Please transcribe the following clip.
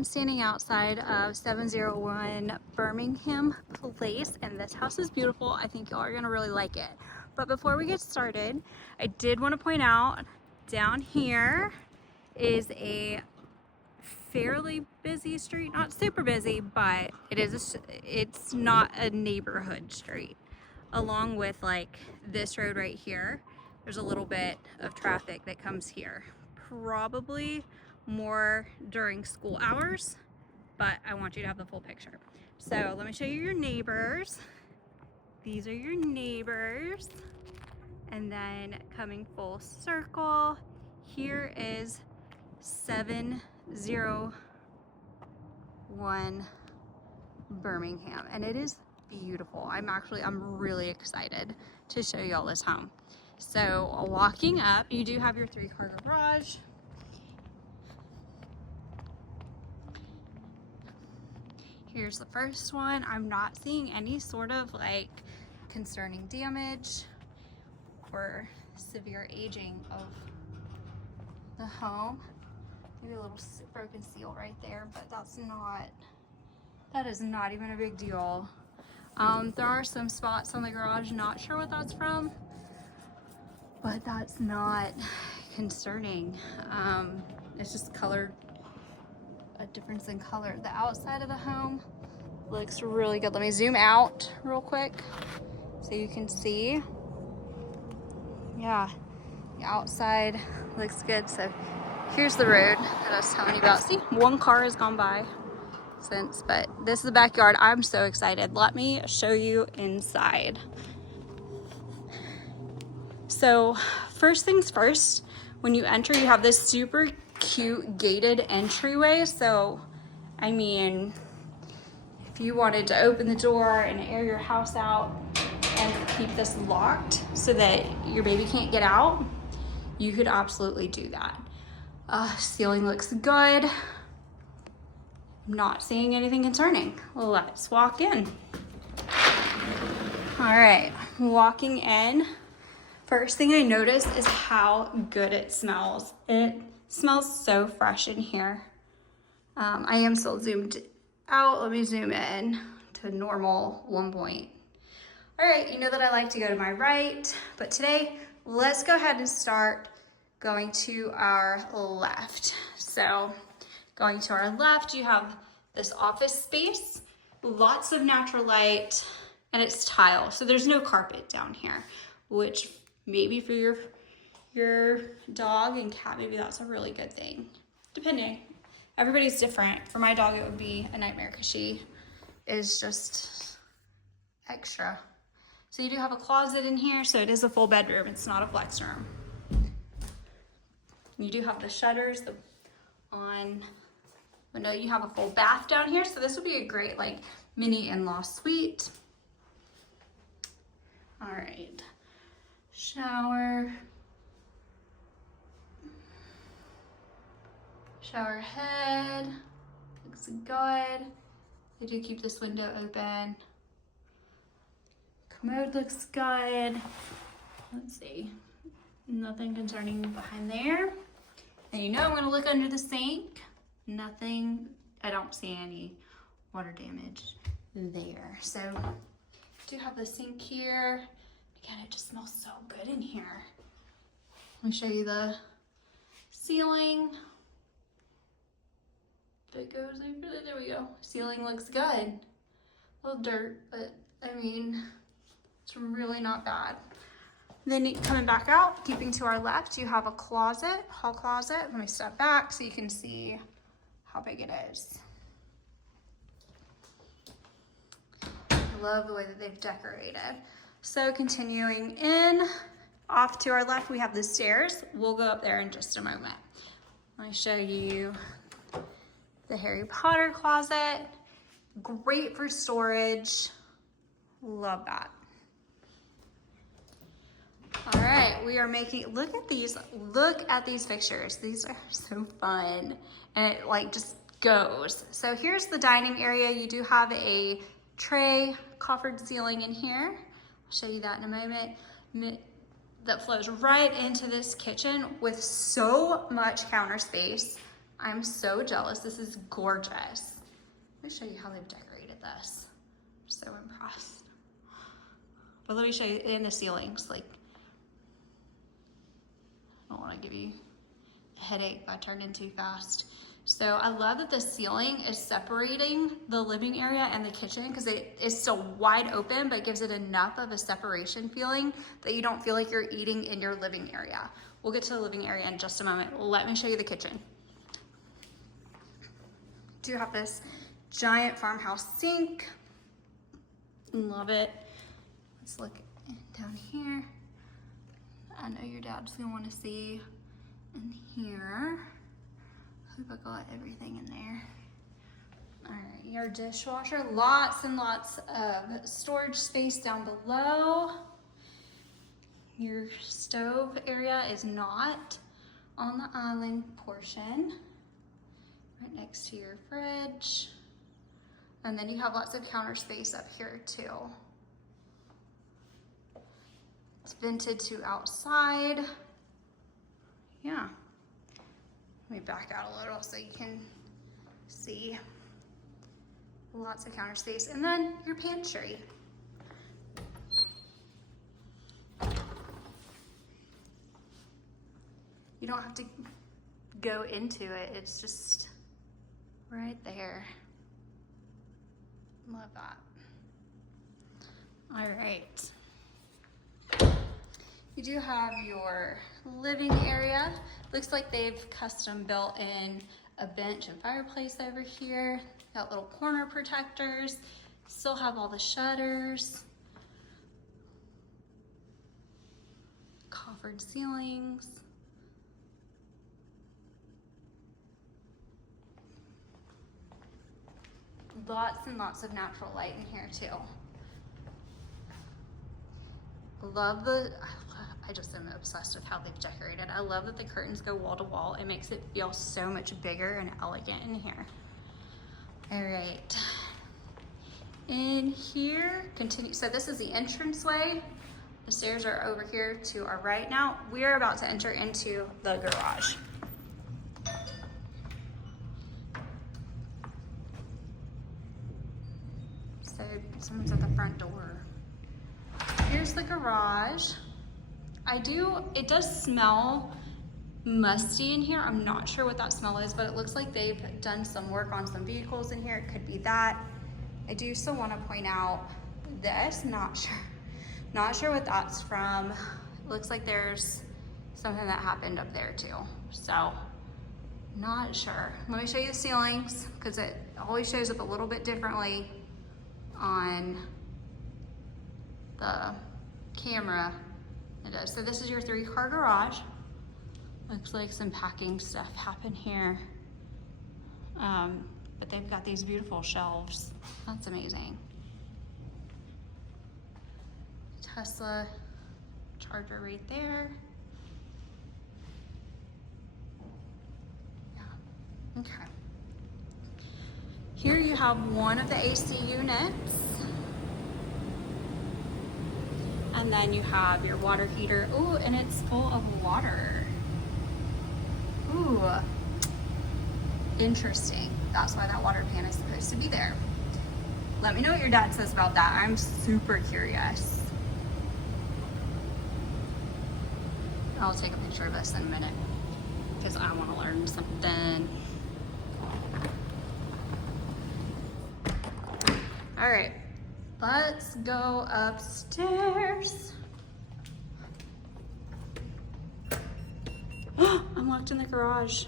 I'm standing outside of 701 Birmingham Place, and this house is beautiful. I think y'all are gonna really like it. But before we get started, I did want to point out down here is a fairly busy street, not super busy, but it's not a neighborhood street. Along with like this road right here, there's a little bit of traffic that comes here. Probably more during school hours, but I want you to have the full picture. So let me show you your neighbors. These are your neighbors. And then coming full circle, here is 701 Birmingham, and it is beautiful. I'm really excited to show you all this home. So walking up, you do have your 3-car garage. Here's the first one. I'm not seeing any sort of like concerning damage or severe aging of the home. Maybe a little broken seal right there, but that is not even a big deal. There are some spots on the garage, not sure what that's from, but that's not concerning. It's just colored, a difference in color. The outside of the home looks really good. Let me zoom out real quick so you can see. Yeah, the outside looks good. So here's the road that I was telling you about. See, one car has gone by since, but this is the backyard. I'm so excited. Let me show you inside. So first things first, when you enter, you have this super cute gated entryway. So, I mean, if you wanted to open the door and air your house out and keep this locked so that your baby can't get out, you could absolutely do that. Ceiling looks good. I'm not seeing anything concerning. Let's walk in. All right, walking in. First thing I notice is how good it smells. It smells so fresh in here. I am still zoomed out. Let me zoom in to normal 1 point. All right, you know that I like to go to my right, but today let's go ahead and start going to our left. So going to our left, you have this office space, lots of natural light, and it's tile. So there's no carpet down here, which maybe for your dog and cat, maybe that's a really good thing. Depending, everybody's different. For my dog, it would be a nightmare because she is just extra. So you do have a closet in here, so it is a full bedroom. It's not a flex room. You do have the shutters on window. You have a full bath down here, so this would be a great like mini in-law suite. All right, shower head, looks good. They do keep this window open. Commode looks good. Let's see, nothing concerning behind there. And you know I'm gonna look under the sink. Nothing, I don't see any water damage there. So do have the sink here. Again, it just smells so good in here. Let me show you the ceiling. It goes over there, there we go. Ceiling looks good. A little dirt, but I mean, it's really not bad. Then coming back out, keeping to our left, you have a closet, hall closet. Let me step back so you can see how big it is. I love the way that they've decorated. So continuing in, off to our left, we have the stairs. We'll go up there in just a moment. Let me show you the Harry Potter closet. Great for storage. Love that. All right, we are making, look at these fixtures. These are so fun. And it like just goes. So here's the dining area. You do have a tray coffered ceiling in here. I'll show you that in a moment. That flows right into this kitchen with so much counter space. I'm so jealous. This is gorgeous. Let me show you how they've decorated this. I'm so impressed. But let me show you in the ceilings. Like, I don't want to give you a headache by turning too fast. So I love that the ceiling is separating the living area and the kitchen because it is still wide open, but gives it enough of a separation feeling that you don't feel like you're eating in your living area. We'll get to the living area in just a moment. Let me show you the kitchen. Do have this giant farmhouse sink. Love it. Let's look down here. I know your dad's gonna want to see in here. Hope I got everything in there. All right, your dishwasher. Lots and lots of storage space down below. Your stove area is not on the island portion. Right next to your fridge. And then you have lots of counter space up here too. It's vented to outside. Yeah. Let me back out a little so you can see. Lots of counter space. And then your pantry. You don't have to go into it. It's just right there. Love that. All right. You do have your living area. Looks like they've custom built in a bench and fireplace over here. Got little corner protectors. Still have all the shutters. Coffered ceilings. Lots and lots of natural light in here too. I just am obsessed with how they've decorated. I love that the curtains go wall to wall. It makes it feel so much bigger and elegant in here. All right. In here, continue. So this is the entranceway. The stairs are over here to our right. Now we're about to enter into the garage. So someone's at the front door. Here's the garage. It does smell musty in here. I'm not sure what that smell is, but it looks like they've done some work on some vehicles in here. It could be that. I do still want to point out this, not sure what that's from. It looks like there's something that happened up there too. So, not sure. Let me show you the ceilings because it always shows up a little bit differently on the camera. It does. So this is your 3-car garage. Looks like some packing stuff happened here. But they've got these beautiful shelves. That's amazing. Tesla charger right there. Yeah, okay. Here you have one of the AC units. And then you have your water heater. Ooh, and it's full of water. Ooh, interesting. That's why that water pan is supposed to be there. Let me know what your dad says about that. I'm super curious. I'll take a picture of this in a minute because I want to learn something. All right. Let's go upstairs. I'm locked in the garage.